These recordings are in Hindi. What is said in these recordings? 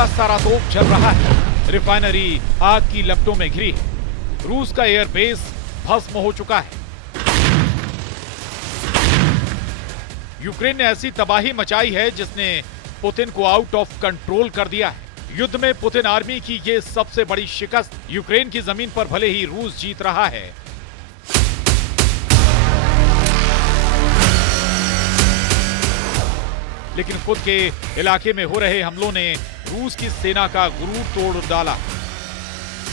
का सारातोप जल रहा है। रिफाइनरी आग की लपटों में घिरी है। रूस का एयरबेस भस्म हो चुका है। यूक्रेन ने ऐसी तबाही मचाई है जिसने पुतिन को आउट ऑफ कंट्रोल कर दिया है। युद्ध में पुतिन आर्मी की ये सबसे बड़ी शिकस्त। यूक्रेन की जमीन पर भले ही रूस जीत रहा है, लेकिन खुद के इलाके में हो रहे हमलों ने रूस की सेना का गुरूर तोड़ डाला।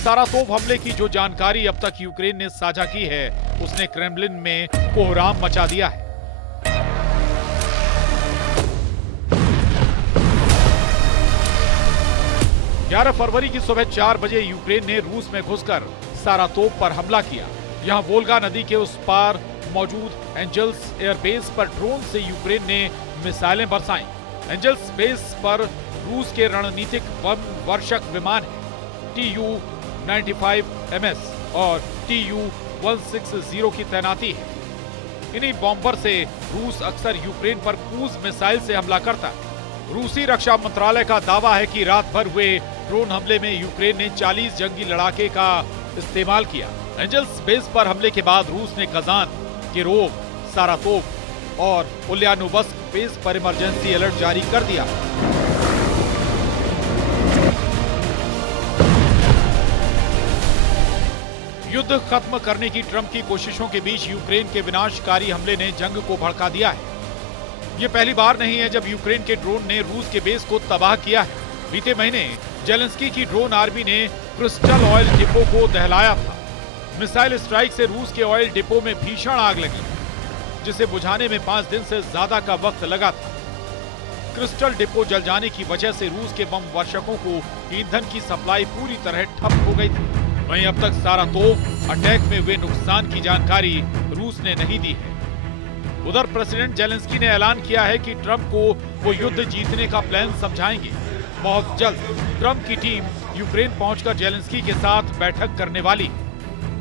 सारातोप हमले की जो जानकारी अब तक यूक्रेन ने साझा की है, उसने क्रेमलिन में कोहराम मचा दिया है। ग्यारह फरवरी की सुबह 4 बजे यूक्रेन ने रूस में घुसकर सारातोप पर हमला किया। यहां वोल्गा नदी के उस पार मौजूद एंजल्स एयरबेस पर ड्रोन से यूक्रेन ने मिसाइलें बरसाईं। एंजल्स बेस पर रूस के रणनीतिक बम वर्षक विमान Tu-95MS और Tu-160 की तैनाती है। इन्हीं बॉम्बर से रूस अक्सर यूक्रेन पर क्रूज मिसाइल से हमला करता है। रूसी रक्षा मंत्रालय का दावा है कि रात भर हुए ड्रोन हमले में यूक्रेन ने 40 जंगी लड़ाके का इस्तेमाल किया। एंजल्स बेस पर हमले के बाद रूस ने कजान, किरोव, सारातोप और उल्यानोवस्क बेस पर इमरजेंसी अलर्ट जारी कर दिया। युद्ध खत्म करने की ट्रंप की कोशिशों के बीच यूक्रेन के विनाशकारी हमले ने जंग को भड़का दिया है। ये पहली बार नहीं है जब यूक्रेन के ड्रोन ने रूस के बेस को तबाह किया है। बीते महीने जेलेंस्की की ड्रोन आर्मी ने क्रिस्टल ऑयल डिपो को दहलाया था। मिसाइल स्ट्राइक से रूस के ऑयल डिपो में भीषण आग लगी, जिसे बुझाने में 5 दिन से ज्यादा का वक्त लगा था। क्रिस्टल डिपो जल जाने की वजह से रूस के बम वर्षकों को ईंधन की सप्लाई पूरी तरह ठप हो गई थी। वहीं अब तक सारातोप अटैक में हुए नुकसान की जानकारी रूस ने नहीं दी है। उधर प्रेसिडेंट जेलेंस्की ने ऐलान किया है कि ट्रंप को वो युद्ध जीतने का प्लान समझाएंगे। बहुत जल्द ट्रंप की टीम यूक्रेन पहुंचकर जेलेंस्की के साथ बैठक करने वाली।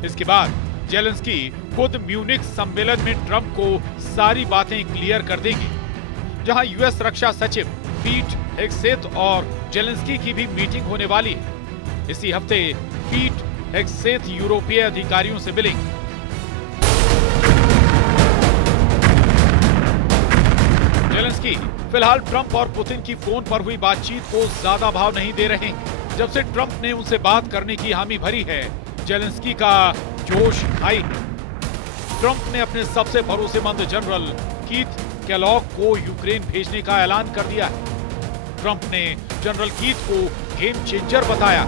इसके बाद जेलेंस्की खुद म्यूनिख सम्मेलन में ट्रंप को सारी बातें क्लियर कर देंगे, जहां यूएस रक्षा सचिव पीट हेग्सेथ और जेलेंस्की की भी मीटिंग होने वाली है। इसी हफ्ते पीट हेग्सेथ यूरोपीय अधिकारियों से मिलेंगे। जेलेंस्की फिलहाल ट्रंप और पुतिन की फोन पर हुई बातचीत को ज्यादा भाव नहीं दे रहे हैं। जब से ट्रंप ने उनसे बात करने की हामी भरी है, जेलेंस्की का जोश हाई। ट्रंप ने अपने सबसे भरोसेमंद जनरल कीथ केलॉग को यूक्रेन भेजने का ऐलान कर दिया है। ट्रंप ने जनरल कीथ को गेम चेंजर बताया।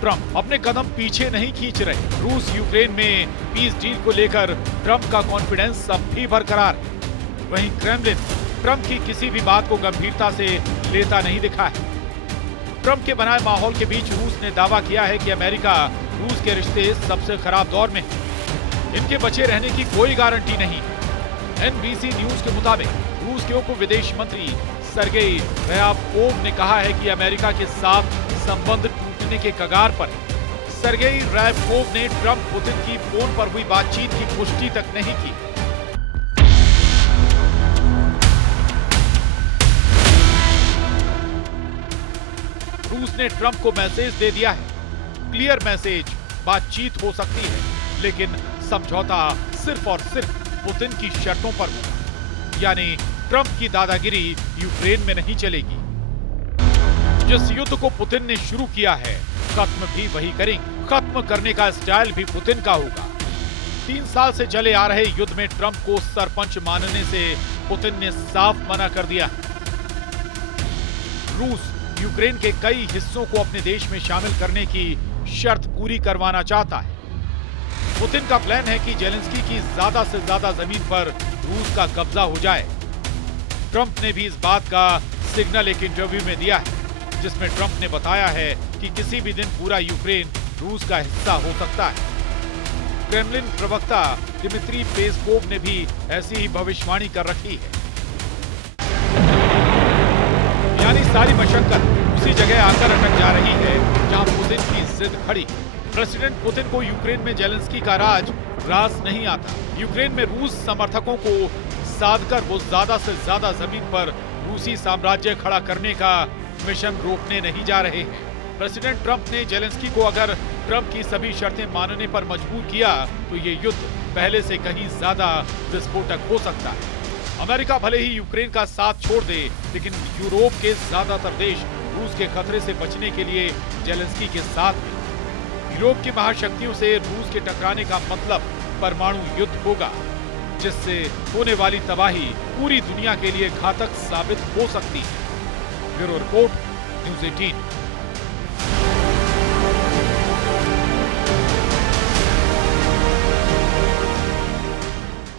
ट्रंप अपने कदम पीछे नहीं खींच रहे। रूस यूक्रेन में पीस डील को लेकर ट्रंप का कॉन्फिडेंस अब भी बरकरार है। वहीं क्रेमलिन ट्रंप की किसी भी बात को गंभीरता से लेता नहीं दिखा है। ट्रंप के बनाए माहौल के बीच रूस ने दावा किया है कि अमेरिका रूस के रिश्ते सबसे खराब दौर में है। इनके बचे रहने की कोई गारंटी नहीं। एनबीसी न्यूज के मुताबिक रूस के उप विदेश मंत्री सर्गेई ryabkov ने कहा है कि अमेरिका के साथ संबंध टूटने के कगार पर है। सर्गेई ryabkov ने ट्रंप पुतिन की फोन पर हुई बातचीत की पुष्टि तक नहीं की। रूस ने ट्रंप को मैसेज दे दिया है, क्लियर मैसेज, बातचीत हो सकती है, लेकिन समझौता सिर्फ और सिर्फ पुतिन की शर्तों पर होगा। यानी ट्रंप की दादागिरी यूक्रेन में नहीं चलेगी। जिस युद्ध को पुतिन ने शुरू किया है, खत्म भी वही करेंगे। खत्म करने का स्टाइल भी पुतिन का होगा। 3 साल से चले आ रहे युद्ध में ट्रंप को सरपंच मानने से पुतिन ने साफ मना कर दिया। रूस यूक्रेन के कई हिस्सों को अपने देश में शामिल करने की शर्त पूरी करवाना चाहता है। पुतिन का प्लान है कि जेलेंस्की की ज्यादा से ज्यादा जमीन पर रूस का कब्जा हो जाए। ट्रंप ने भी इस बात का सिग्नल एक इंटरव्यू में दिया है, जिसमें ट्रंप ने बताया है कि किसी भी दिन पूरा यूक्रेन रूस का हिस्सा हो सकता है। क्रेमलिन प्रवक्ता दिमित्री पेस्कोव ने भी ऐसी ही भविष्यवाणी कर रखी है। यानी सारी मशक्कत उसी जगह आकर अटक जा रही है जहां पुतिन की जिद खड़ी। प्रेसिडेंट पुतिन को यूक्रेन में जेलेंस्की का रास नहीं आता। यूक्रेन में रूस समर्थकों को साधकर वो ज्यादा से ज्यादा जमीन पर रूसी साम्राज्य खड़ा करने का मिशन रोकने नहीं जा रहे हैं। प्रेसिडेंट ट्रंप ने जेलेंस्की को अगर ट्रंप की सभी शर्तें मानने पर मजबूर किया तो ये युद्ध पहले से कहीं ज्यादा विस्फोटक हो सकता है। अमेरिका भले ही यूक्रेन का साथ छोड़ दे, लेकिन यूरोप के ज्यादातर देश रूस के खतरे से बचने के लिए जेलेंस्की के साथ हैं। यूरोप की महाशक्तियों से रूस के टकराने का मतलब परमाणु युद्ध होगा, जिससे होने वाली तबाही पूरी दुनिया के लिए घातक साबित हो सकती है। Bureau report, news 18।